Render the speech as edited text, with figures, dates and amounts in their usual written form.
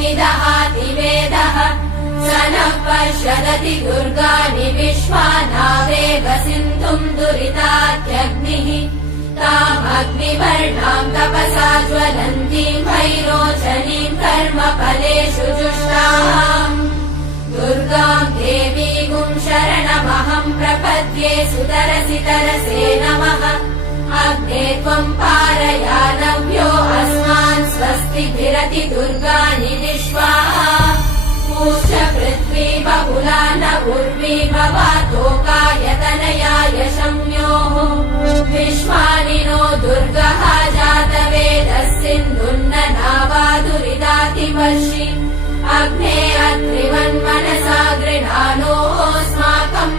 निदहाति वेदः स नः पर्षदति दुर्गाणि विश्वानावेव सिन्धुम् दुरितात्यग्निः तामग्निवर्णाम् तपसा ज्वलन्तीम् भैरोचनीम् कर्मफलेषु जुष्टाम् दुर्गाम् देवीगुम् शरणमहम् प्रपद्ये सुतरसि तरसे नमः अग्ने त्वम् पारयानव्यो अस्मान् स्वस्तिभिरति दुर्गाणि विश्वा पूष्य पृथ्वी बहुला न उर्वी भवातोकायतनयाय शम्योः विश्वानि नो दुर्गः जातवेदः सिन्धुन्न नावादुरिदातिवर्षि अग्ने अत्रिवन्मनसा गृहाणोऽस्माकम्